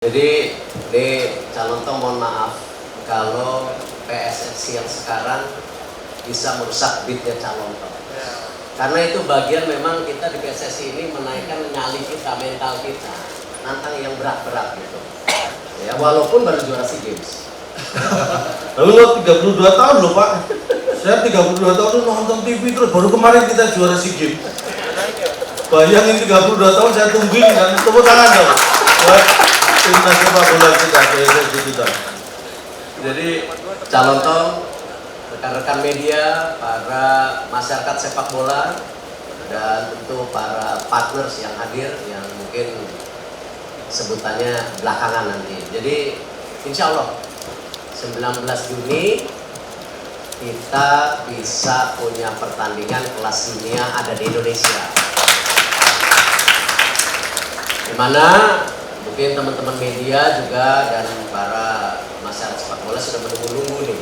Jadi ini calon toh mohon maaf kalau PSSI yang sekarang bisa merusak beatnya calon toh. Karena itu bagian memang kita di PSSI ini menaikkan nyali kita, mental kita, nantang yang berat-berat gitu. Ya walaupun baru juara SEA Games. Lalu lo 32 tahun loh Pak. Saya 32 tahun nonton TV terus baru kemarin kita juara SEA Games. Bayangin 32 tahun saya tungguin kan, tepuk tangan dong. Timnas sepak bola kita, kita. Jadi calon toh, rekan-rekan media, para masyarakat sepak bola, dan tentu para partners yang hadir yang mungkin sebutannya belakangan nanti. Jadi insya Allah 19 Juni kita bisa punya pertandingan kelas dunia ada di Indonesia. Dimana mungkin teman-teman media juga dan para masyarakat sepak bola sudah menunggu-nunggu nih.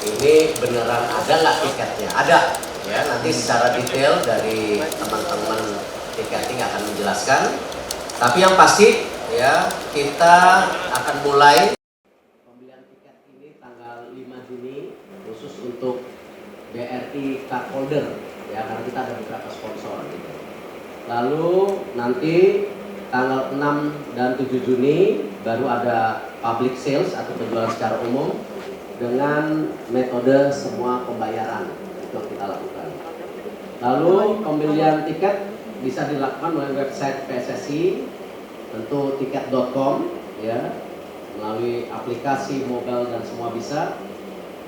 Ini beneran ada nggak tiketnya? Ada, ya. Nanti secara detail dari teman-teman tiketing akan menjelaskan. Tapi yang pasti, ya kita akan mulai pembelian tiket ini tanggal 5 Juni khusus untuk BRI Card Holder, ya karena kita ada beberapa sponsor. Gitu. Lalu nanti tanggal 6 dan 7 Juni baru ada public sales atau penjualan secara umum dengan metode semua pembayaran itu kita lakukan. Lalu pembelian tiket bisa dilakukan melalui website PSSI, tentu tiket.com ya, melalui aplikasi mobile dan semua bisa.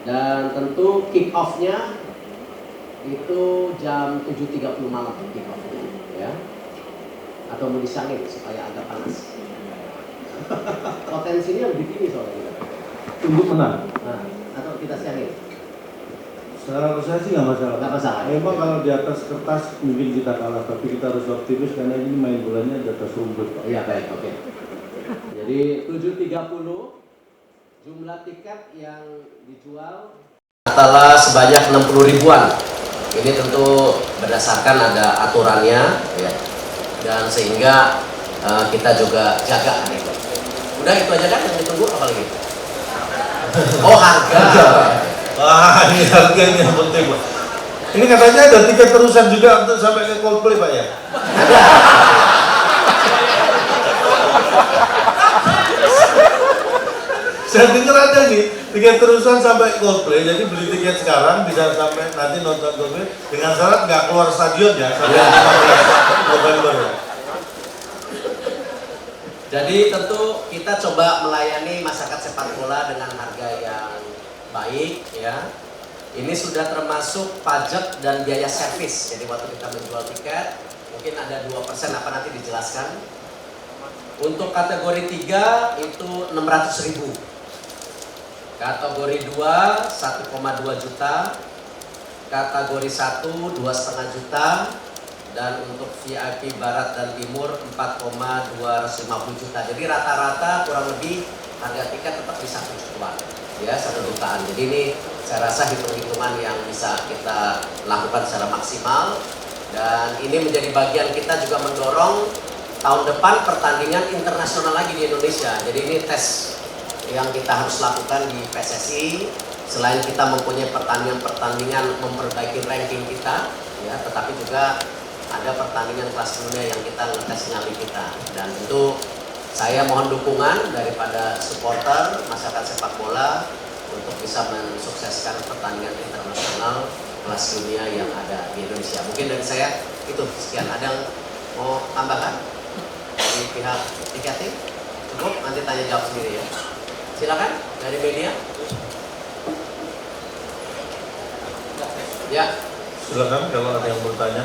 Dan tentu kick off-nya itu jam 7.30 malam kick off-nya ya. Atau mau disangit supaya agak panas. Potensinya lebih tinggi soalnya. Untuk menang. Nah, atau kita siangin. Secara saya sih nggak masalah. Nggak masalah. Memang kalau di atas kertas mungkin kita kalah, tapi kita harus optimis karena ini main bolanya di atas rumput. Iya baik, oke. Jadi 7.30 jumlah tiket yang dijual adalah sebanyak 60 ribuan. Ini tentu berdasarkan ada aturannya, ya. Dan sehingga kita juga jaga itu. Udah itu aja kan yang ditunggu apa lagi? Oh harga. Wah ini harganya penting Pak. Ini katanya ada tiket terusan juga untuk sampai ke Coldplay Pak ya? Saya dengar ada nih tiket terusan sampai Coldplay, jadi beli tiket sekarang bisa sampai nanti nonton Coldplay dengan syarat nggak keluar stadion ya sampai 15 November. Jadi tentu kita coba melayani masyarakat sepak bola dengan harga yang baik ya. Ini sudah termasuk pajak dan biaya servis. Jadi waktu kita menjual tiket mungkin ada 2% apa nanti dijelaskan. Untuk kategori 3 itu 600.000. Kategori 2 1,2 juta. Kategori 1 2,5 juta. Dan untuk VIP Barat dan Timur 4,250 juta. Jadi rata-rata kurang lebih harga tiket tetap di 1 jutaan, ya 1 jutaan. Jadi ini saya rasa hitung-hitungan yang bisa kita lakukan secara maksimal. Dan ini menjadi bagian kita juga mendorong tahun depan pertandingan internasional lagi di Indonesia. Jadi ini tes yang kita harus lakukan di PSSI. Selain kita mempunyai pertandingan-pertandingan memperbaiki ranking kita, ya, tetapi juga ada pertandingan kelas dunia yang kita ngetes nyali kita. Dan tentu saya mohon dukungan daripada supporter masyarakat sepak bola untuk bisa mensukseskan pertandingan internasional kelas dunia yang ada di Indonesia. Mungkin dari saya itu sekian. Ada yang mau tambahkan dari pihak tiketing? Cukup, nanti tanya jawab sendiri ya. Silakan dari media. Ya. Silakan kalau ada yang mau tanya.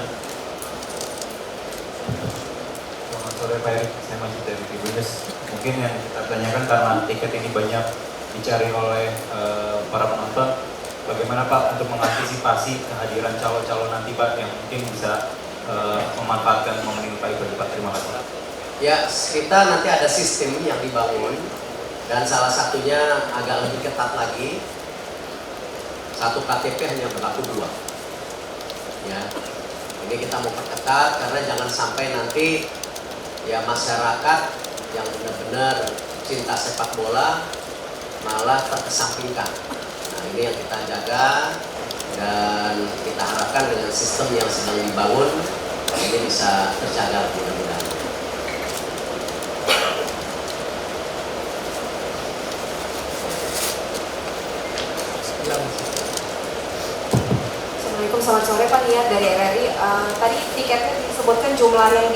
Selamat sore Pak Erik, saya masih dari Tribunnews. Mungkin yang kita tanyakan karena tiket ini banyak dicari oleh para penonton, bagaimana Pak untuk mengantisipasi kehadiran calon-calon nanti Pak yang mungkin bisa memanfaatkan momen ini Pak Pak. Terima kasih. Ya, kita nanti ada sistem yang dibangun dan salah satunya agak lebih ketat lagi. Satu KTP hanya berlaku 2. Ya. Ini kita mau perketat karena jangan sampai nanti ya masyarakat yang benar-benar cinta sepak bola malah terkesampingkan. Nah, ini yang kita jaga dan kita harapkan dengan sistem yang sedang dibangun ini bisa terjaga mudah-mudahan. Assalamualaikum, selamat sore Pak Niat dari RRI. Tadi tiketnya disebutkan jumlah yang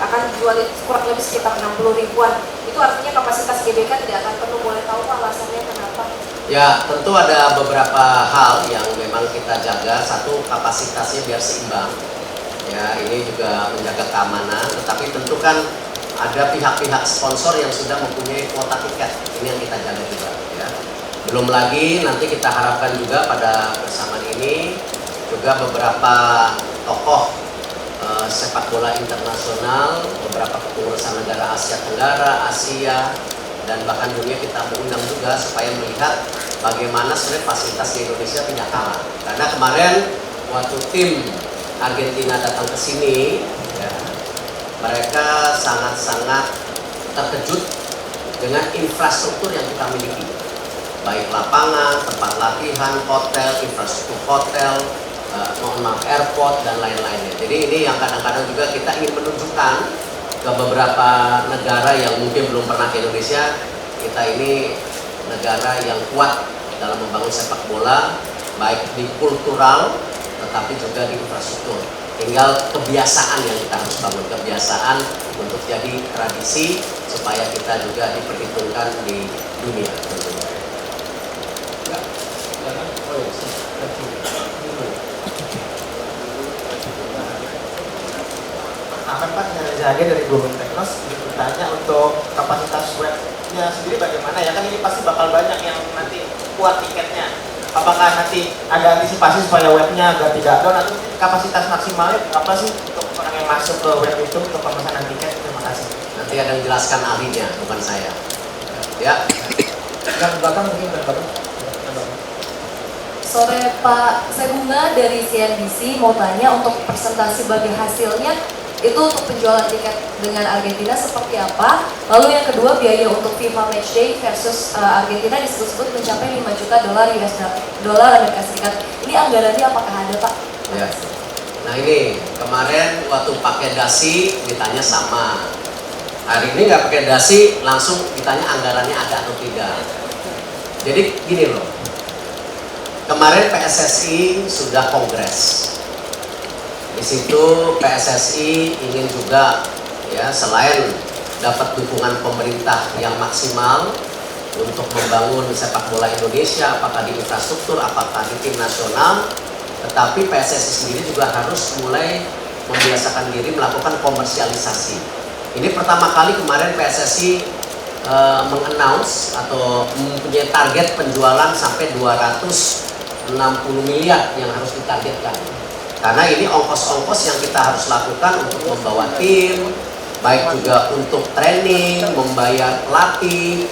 akan dijual kurang lebih sekitar 60 ribuan. Itu artinya kapasitas GBK tidak akan penuh. Boleh tahu Pak alasannya kenapa? Ya, tentu ada beberapa hal yang memang kita jaga. Satu, kapasitasnya biar seimbang. Ya, ini juga menjaga keamanan. Tetapi tentu kan ada pihak-pihak sponsor yang sudah mempunyai kuota tiket. Ini yang kita jaga juga. Ya. Belum lagi nanti kita harapkan juga pada persamaan ini juga beberapa tokoh sepak bola internasional, beberapa kepengurusan negara Asia Tenggara, Asia, dan bahkan dunia kita mengundang juga supaya melihat bagaimana sebenarnya fasilitas di Indonesia tidak kalah. Karena kemarin waktu tim Argentina datang ke sini, ya, mereka sangat-sangat terkejut dengan infrastruktur yang kita miliki, baik lapangan, tempat latihan, hotel, infrastruktur hotel, airport dan lain-lainnya. Jadi ini yang kadang-kadang juga kita ingin menunjukkan ke beberapa negara yang mungkin belum pernah ke Indonesia, kita ini negara yang kuat dalam membangun sepak bola, baik di kultural tetapi juga di infrastruktur. Tinggal kebiasaan yang kita harus bangun, kebiasaan untuk jadi tradisi supaya kita juga diperhitungkan di dunia tentunya. Ahmad Pak dari Zahage dari Global Teknos bertanya untuk kapasitas webnya sendiri bagaimana ya, kan ini pasti bakal banyak yang nanti kuat tiketnya. Apakah nanti ada antisipasi supaya webnya agar tidak down, atau kapasitas maksimalnya apa sih untuk orang yang masuk ke web itu untuk pemesanan tiket? Terima kasih. Nanti ada yang jelaskan ahlinya, bukan saya. Ya. Yang belakang mungkin yang belakang. Sore Pak, saya Bunga dari CNBC mau tanya untuk presentasi bagi hasilnya itu untuk penjualan tiket dengan Argentina seperti apa? Lalu yang kedua, biaya untuk FIFA Matchday versus Argentina disebut-sebut mencapai 5 juta dolar Amerika Serikat. Ini anggarannya apakah ada Pak? Ya. Nah ini kemarin waktu pakai dasi ditanya sama. Hari ini nggak pakai dasi, langsung ditanya anggarannya ada atau tidak. Jadi gini loh. Kemarin PSSI sudah kongres. Di situ PSSI ingin juga ya selain dapat dukungan pemerintah yang maksimal untuk membangun sepak bola Indonesia, apakah di infrastruktur, apakah di tim nasional, tetapi PSSI sendiri juga harus mulai membiasakan diri melakukan komersialisasi. Ini pertama kali kemarin PSSI mengannounce atau mempunyai target penjualan sampai 260 miliar yang harus ditargetkan. Karena ini ongkos-ongkos yang kita harus lakukan untuk membawa tim, baik juga untuk training, membayar pelatih,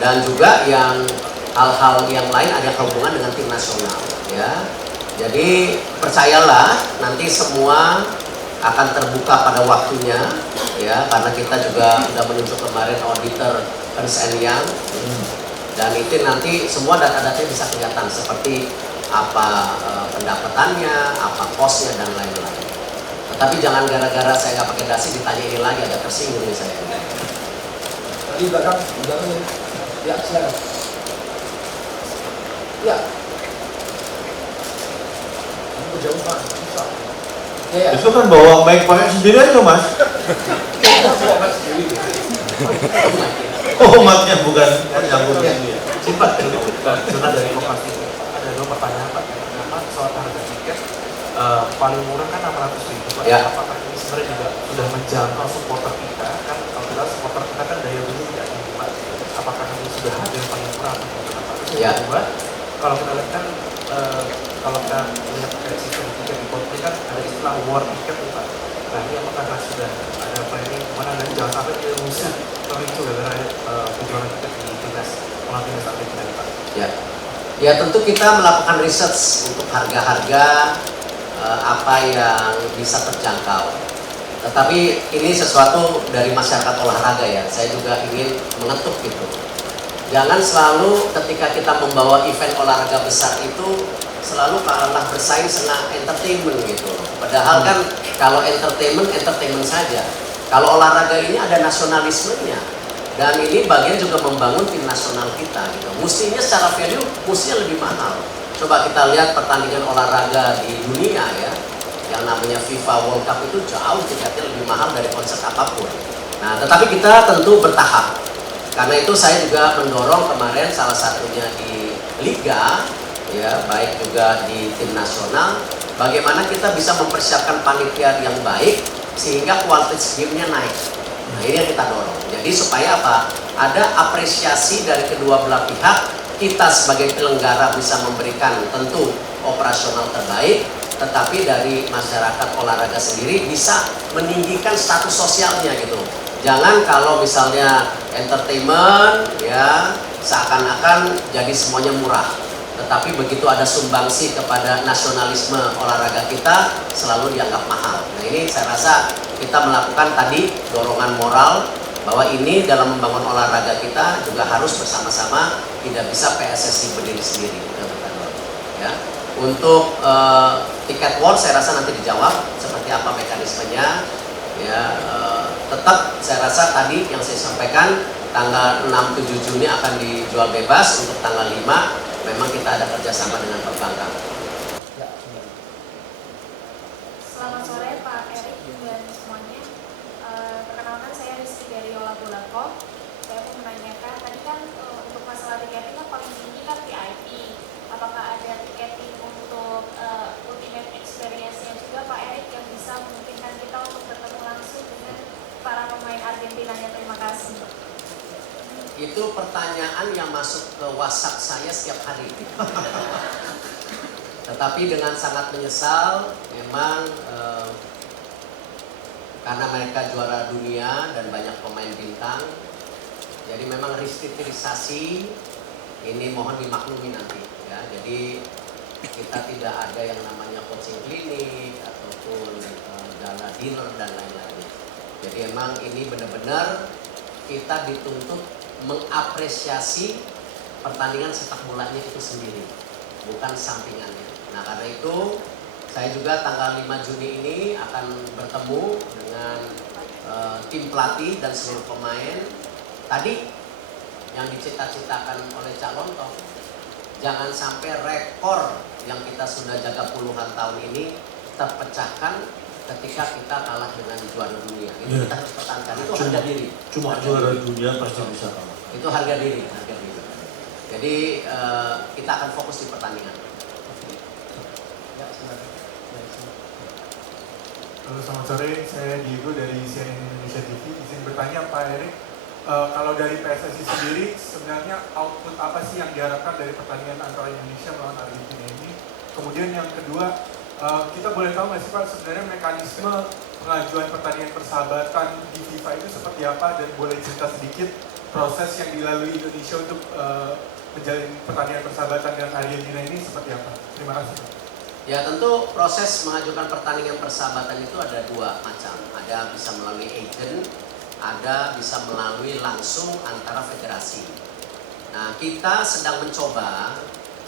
dan juga yang hal-hal yang lain ada hubungan dengan tim nasional. Ya, jadi percayalah nanti semua akan terbuka pada waktunya, ya, karena kita juga sudah menunjuk kemarin auditor Ernst & Young, dan itu nanti semua data-datanya bisa kelihatan seperti apa pendapatannya, apa kosnya dan lain-lain. Tetapi jangan gara-gara saya nggak pakai dasi ditanya ini lagi, agak tersinggung nih saya. Di belakang ya, silakan. Ya. Aku jauh Pak. Ya. Itu kan bawa mic pakai sendiri aja mas. Oh mic-nya bukan nyambung sini ya. Simpat dulu, sudah dari Kompas TV. Ada dua pertanyaan Pak. Pertama soal harga tiket paling murah kan 600.000 Pak. Ya. Apakah ini sebenarnya juga sudah menjangkau supporter kita? Kan kalau kita supporter kita kan daya beli tidak tinggi Pak. Apakah ini sudah harga yang paling murah atau berapa? Ya. Yang kedua, kalau kita lihat kan kalau kita melihat dari sistem tiket di Coldplay kan ada istilah war tiket nih Pak. Nah ini apakah sudah ada planning kemana, dan jangan sampai dia rusak pemicu gara-gara penjualan tiket di timnas timnas Argentina nih Pak. Ya. Ya tentu kita melakukan research untuk harga-harga apa yang bisa terjangkau. Tetapi ini sesuatu dari masyarakat olahraga ya, saya juga ingin mengetuk gitu. Jangan selalu ketika kita membawa event olahraga besar itu selalu kalah bersaing dengan entertainment gitu. Padahal kan kalau entertainment saja. Kalau olahraga ini ada nasionalismenya. Dan ini bagian juga membangun tim nasional kita gitu. Mestinya secara value mestinya lebih mahal. Coba kita lihat pertandingan olahraga di dunia ya. Yang namanya FIFA World Cup itu jauh tiketnya lebih mahal dari konser apapun. Nah, tetapi kita tentu bertahap. Karena itu saya juga mendorong kemarin salah satunya di Liga, ya baik juga di tim nasional, bagaimana kita bisa mempersiapkan panitia yang baik sehingga kualitas game-nya naik. Nah, ini yang kita dorong. Jadi supaya apa? Ada apresiasi dari kedua belah pihak, kita sebagai penyelenggara bisa memberikan tentu operasional terbaik, tetapi dari masyarakat olahraga sendiri bisa meninggikan status sosialnya gitu. Jangan kalau misalnya entertainment ya seakan-akan jadi semuanya murah. Tetapi begitu ada sumbangsi kepada nasionalisme olahraga kita selalu dianggap mahal. Nah, ini saya rasa kita melakukan tadi dorongan moral bahwa ini dalam membangun olahraga kita juga harus bersama-sama, tidak bisa PSSI berdiri sendiri. Ya. Untuk tiket war saya rasa nanti dijawab seperti apa mekanismenya. Ya, tetap saya rasa tadi yang saya sampaikan tanggal 6-7 Juni akan dijual bebas, untuk tanggal 5 memang kita ada kerjasama dengan perbankan. Selamat sore Pak Erik dan semuanya. Perkenalkan saya Rizky dari Yola Bulako. Saya mau menanyakan tadi kan untuk masalah tiketing kan paling tinggi kan VIP. Apakah ada tiketing untuk ultimate experience-nya juga Pak Erik yang bisa memungkinkan kita untuk bertemu langsung dengan para pemain Argentinanya? Terima kasih. Itu pertanyaan yang masuk ke WhatsApp saya setiap hari. Tetapi dengan sangat menyesal, memang karena mereka juara dunia dan banyak pemain bintang, jadi memang restrukturisasi ini mohon dimaklumi nanti. Ya, jadi kita tidak ada yang namanya coaching klinik ataupun gala dinner dan lain-lain. Jadi emang ini benar-benar kita dituntut mengapresiasi pertandingan sepak bolanya itu sendiri, bukan sampingannya. Nah, karena itu saya juga tanggal 5 Juni ini akan bertemu dengan tim pelatih dan seluruh pemain. Tadi yang dicita-citakan oleh Cak Lontong, jangan sampai rekor yang kita sudah jaga puluhan tahun ini terpecahkan ketika kita kalah dengan juara dunia. Itu kita harus pertahankan, itu harga diri. Cuma juara dunia pasti bisa kalah. Itu harga diri. Jadi kita akan fokus di pertandingan. Halo, selamat sore. Saya Diego dari CNN Indonesia TV. Izin bertanya Pak Erik, kalau dari PSSI sendiri sebenarnya output apa sih yang diharapkan dari pertandingan antara Indonesia melawan Argentina ini? Kemudian yang kedua, kita boleh tahu nggak sih Pak sebenarnya mekanisme pengajuan pertandingan persahabatan di FIFA itu seperti apa, dan boleh cerita sedikit proses yang dilalui Indonesia untuk menjalin pertandingan persahabatan dengan Argentina ini seperti apa? Terima kasih. Ya, tentu proses mengajukan pertandingan persahabatan itu ada dua macam. Ada bisa melalui agent, ada bisa melalui langsung antara federasi. Nah, kita sedang mencoba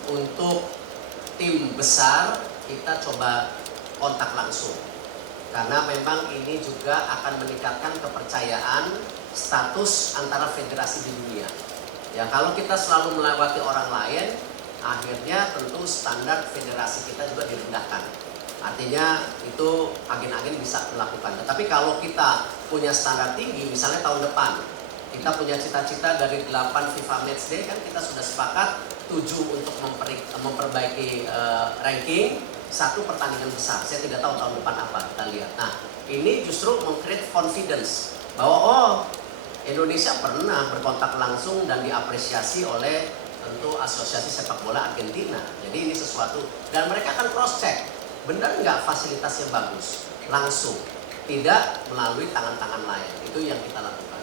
untuk tim besar, kita coba kontak langsung. Karena memang ini juga akan meningkatkan kepercayaan status antara federasi di dunia. Ya, kalau kita selalu melewati orang lain, akhirnya tentu standar federasi kita juga direndahkan. Artinya itu agen-agen bisa melakukan. Tetapi kalau kita punya standar tinggi, misalnya tahun depan kita punya cita-cita dari 8 FIFA Matchday, kan kita sudah sepakat 7 untuk memperbaiki ranking, 1 pertandingan besar. Saya tidak tahu tahun depan apa, kita lihat. Nah, ini justru meng-create confidence bahwa Indonesia pernah berkontak langsung dan diapresiasi oleh tentu Asosiasi Sepak Bola Argentina. Jadi ini sesuatu, dan mereka akan cross check, benar nggak fasilitasnya bagus, langsung, tidak melalui tangan-tangan lain. Itu yang kita lakukan.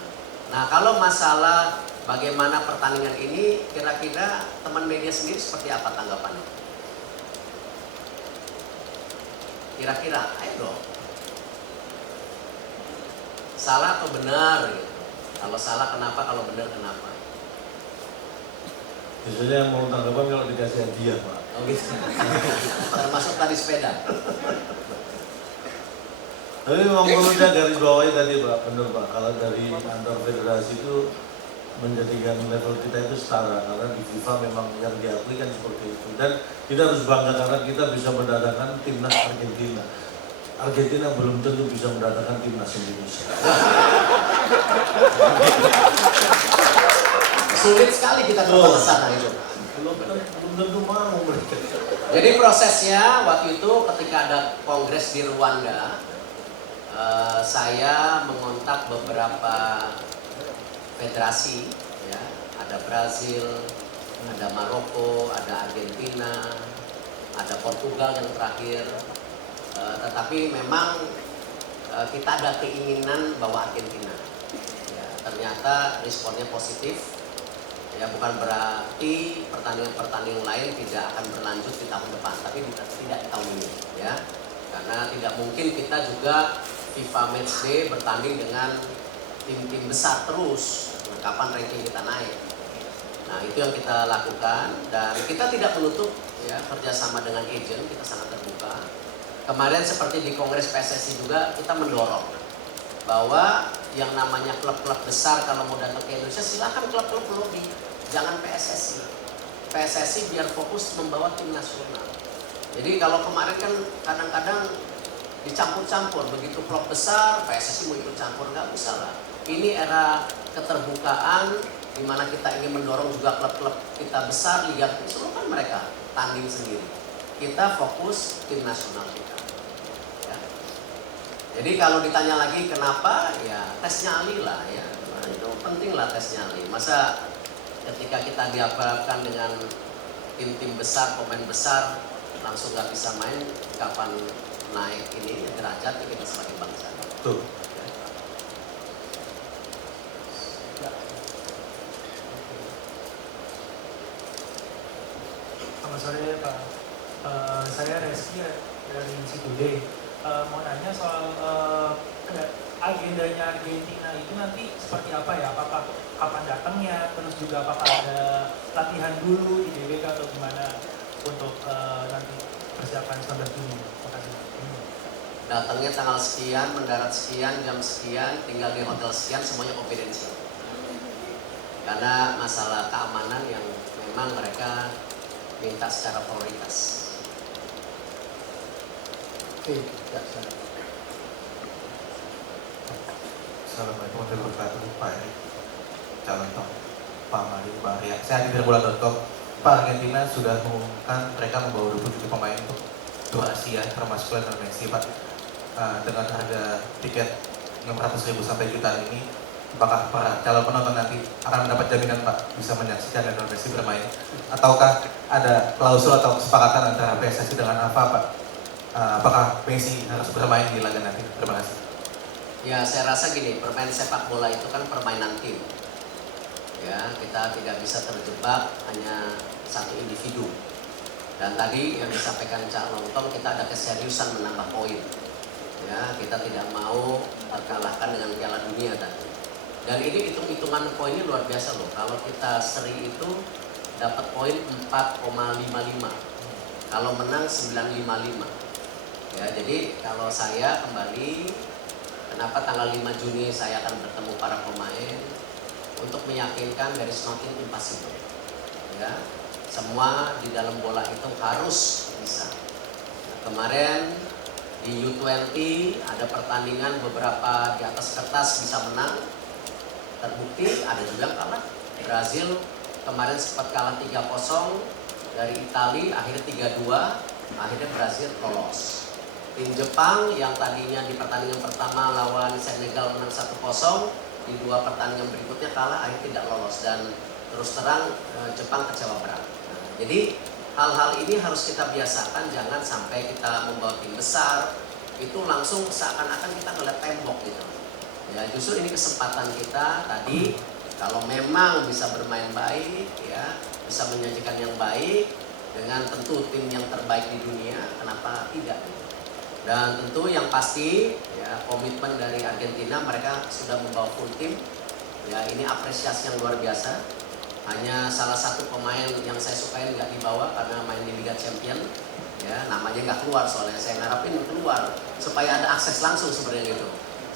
Nah, kalau masalah bagaimana pertandingan ini, kira-kira teman media sendiri seperti apa tanggapannya? Kira-kira, ayo dong. salah atau benar gitu. Kalau salah kenapa, kalau benar kenapa. Biasanya mau tanggapan kalau dikasih hadiah, Pak. Oh gitu. Termasuk tadi sepeda. Tapi memang perlunya garis bawahi tadi Pak, benar Pak. Kalau dari antar federasi itu menjadikan level kita itu setara, karena di FIFA memang yang diakui kan seperti itu. Dan kita harus bangga karena kita bisa mendatangkan timnas Argentina. Argentina belum tentu bisa mendatangkan timnas Indonesia. Sulit sekali kita ke sana itu. Belum tentu mau mereka. Jadi prosesnya waktu itu ketika ada kongres di Rwanda, saya mengontak beberapa federasi, ya, ada Brazil, ada Maroko, ada Argentina, ada Portugal yang terakhir. Tetapi memang kita ada keinginan bawa Argentina. Ya, ternyata responnya positif. Ya, bukan berarti pertandingan-pertandingan lain tidak akan berlanjut di tahun depan, tapi tidak di tahun ini, ya. Karena tidak mungkin kita juga FIFA Matchday bertanding dengan tim-tim besar terus. Kapan ranking kita naik? Nah, itu yang kita lakukan dan kita tidak menutup ya kerjasama dengan agent, kita sangat terbuka. Kemarin seperti di Kongres PSSI juga kita mendorong bahwa yang namanya klub-klub besar kalau mau datang ke Indonesia silakan klub-klub lobby, jangan PSSI. PSSI biar fokus membawa tim nasional. Jadi kalau kemarin kan kadang-kadang dicampur-campur, begitu klub besar PSSI mau ikut campur, nggak usah lah. Ini era keterbukaan di mana kita ingin mendorong juga klub-klub kita besar, liga seluruh kan mereka tanding sendiri. Kita fokus tim nasional kita. Ya. Jadi kalau ditanya lagi kenapa, ya tes nyali lah ya. Nah, itu penting lah tes nyali. Masa ketika kita dihadapkan dengan tim-tim besar, pemain besar, langsung nggak bisa main, kapan naik ini derajat kita sebagai bangsa. Tuh. Selamat sore Pak. Saya Reski dari Situde. Mau nanya soal agendanya Argentina itu nanti seperti apa ya? Apakah kapan datangnya? Terus juga apakah ada latihan dulu di DBK atau gimana untuk nanti persiapan 19 Juni? Terima kasih. Datangnya tanggal sekian, mendarat sekian, jam sekian, tinggal di hotel sekian, semuanya konfidensial. Karena masalah keamanan yang memang mereka minta secara prioritas. Oke, ya, Assalamualaikum warahmatullahi wabarakatuh. Pak Erik, calon Pak Mari, Pak Arya. Saya di Bola.com. Pak, Argentina sudah mengumumkan mereka membawa 27 pemain untuk tour Asia, termasuk Lionel Messi, Pak. Dengan harga tiket 600.000 sampai jutaan ini, apakah para calon penonton nanti akan mendapat jaminan Pak bisa menyaksikan Lionel Messi bermain? Ataukah ada klausul atau kesepakatan antara PSSI dengan AFA, Pak? Apakah Messi harus bermain di laga nanti? Terima kasih. Ya, saya rasa gini, permain sepak bola itu kan permainan tim. Ya, kita tidak bisa terjebak hanya satu individu. Dan tadi yang disampaikan Cak Lontong, kita ada keseriusan menambah poin. Ya, kita tidak mau terkalahkan dengan Piala Dunia tadi. Dan ini hitung-hitungan poinnya luar biasa loh. Kalau kita seri itu dapat poin 4,55. Kalau menang 9,55. Ya, jadi kalau saya kembali, kenapa tanggal 5 Juni saya akan bertemu para pemain untuk meyakinkan dari semakin impossible. Ya, semua di dalam bola itu harus bisa. Nah, kemarin di U20 ada pertandingan beberapa di atas kertas bisa menang, terbukti ada juga yang kalah. Brazil kemarin sempat kalah 3-0 dari Italia, akhirnya 3-2, akhirnya Brazil lolos. Tim Jepang yang tadinya di pertandingan pertama lawan Senegal menang 1-0, di dua pertandingan berikutnya kalah, akhirnya tidak lolos. Dan terus terang Jepang kecewa berat. Nah, jadi hal-hal ini harus kita biasakan, jangan sampai kita membawa tim besar itu langsung seakan-akan kita ngeliat tembok gitu. Ya, justru ini kesempatan kita tadi, kalau memang bisa bermain baik, ya bisa menyajikan yang baik dengan tentu tim yang terbaik di dunia, kenapa tidak? Gitu. Dan tentu yang pasti ya, komitmen dari Argentina, mereka sudah membawa full tim. Ya, ini apresiasi yang luar biasa. Hanya salah satu pemain yang saya sukain nggak dibawa karena main di Liga Champion. Ya, namanya nggak keluar, soalnya saya ngarapin keluar supaya ada akses langsung sebenarnya gitu.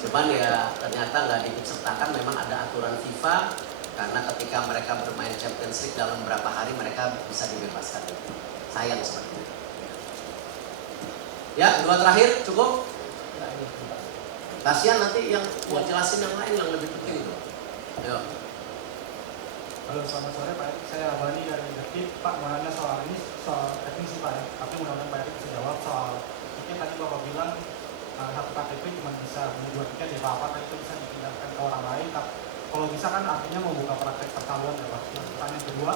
Cuman ya ternyata nggak diikutsertakan, memang ada aturan FIFA karena ketika mereka bermain Champions League dalam beberapa hari mereka bisa dibebaskan. Sayang seperti itu. Ya, dua terakhir cukup. Kasihan nanti yang buat jelasin yang lain yang lebih penting itu. Ayo. Halo, selamat sore Pak Erik. Saya Abani dari Detik. Pak, mau nanya soal ini, soal teknis sih Pak ya. Tapi mudah-mudahan Pak Erik bisa jawab soal tiket. Tadi Bapak bilang satu KTP cuma bisa beli 2 tiket, ya Pak, apakah itu bisa dipindahkan ke orang lain? Kalau bisa kan artinya membuka praktek pertahuan ya Pak. Nah, pertanyaan kedua,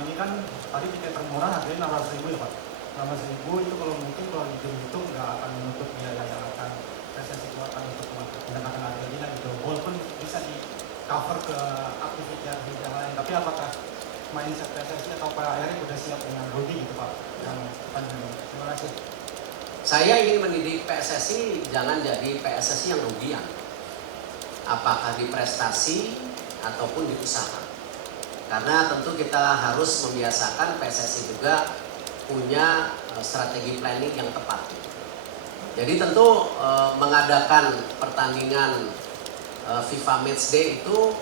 ini kan tadi tiket termurah harganya 600.000 ya Pak. 600.000 itu kalau mungkin kalau dihitung nggak akan menutup biaya yang akan PSSI keluarkan untuk mendatangkan Argentina gitu. Walaupun bisa di cover ke aktivitas yang lain, tapi apakah mindset PSSI atau Pak Erik udah siap dengan rugi gitu Pak? Terima kasih. Saya ingin mendidik PSSI jangan jadi PSSI yang rugian. Apakah di prestasi ataupun di usaha. Karena tentu kita harus membiasakan PSSI juga punya strategi planning yang tepat. Jadi tentu mengadakan pertandingan FIFA Matchday itu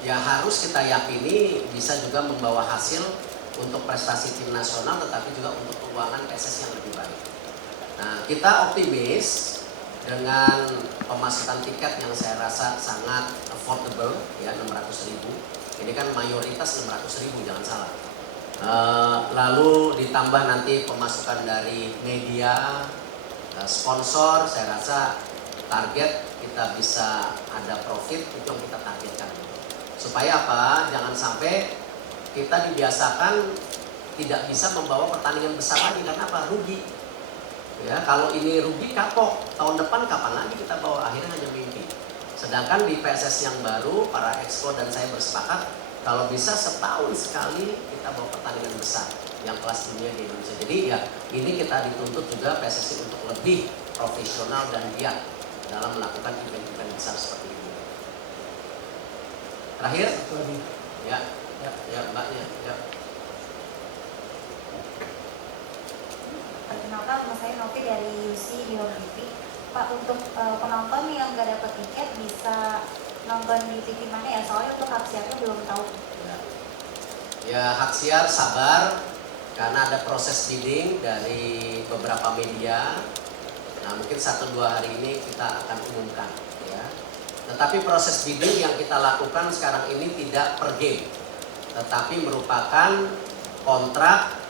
ya harus kita yakini bisa juga membawa hasil untuk prestasi tim nasional, tetapi juga untuk keuangan PSSI yang lebih baik. Nah, kita optimis dengan pemasukan tiket yang saya rasa sangat affordable, ya 600.000. Ini kan mayoritas 600.000, jangan salah. Lalu ditambah nanti pemasukan dari media, sponsor, saya rasa target kita bisa ada profit, itu yang kita targetkan. Supaya apa? Jangan sampai kita dibiasakan tidak bisa membawa pertandingan besar lagi, karena apa? Rugi. Ya, kalau ini rugi kapok, tahun depan kapan lagi kita bawa? Akhirnya hanya mimpi. Sedangkan di PSS yang baru, para exco dan saya bersepakat kalau bisa setahun sekali kita bawa pertandingan besar yang kelas dunia di Indonesia. Jadi ya ini kita dituntut juga PSSI untuk lebih profesional dan giat dalam melakukan event-event besar seperti ini. Terakhir, ya mbaknya. Ya. Perkenalkan, nama saya Novi dari UC di Home TV. Pak, untuk penonton yang nggak dapat tiket bisa nonton di TV mana ya? Soalnya untuk hak siarnya belum tahu. Ya, hak siar sabar karena ada proses bidding dari beberapa media. Nah, mungkin 1-2 hari ini kita akan umumkan, ya. Tetapi proses bidding yang kita lakukan sekarang ini tidak per game, tetapi merupakan kontrak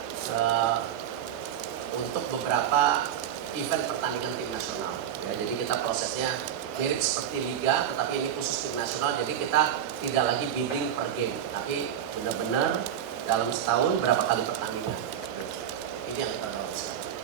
untuk beberapa event pertandingan tim nasional. Ya, jadi kita prosesnya mirip seperti liga, tetapi ini khusus tim nasional. Jadi kita tidak lagi bidding per game, tapi benar-benar dalam setahun berapa kali pertandingan. Ini yang kita lakukan sekarang.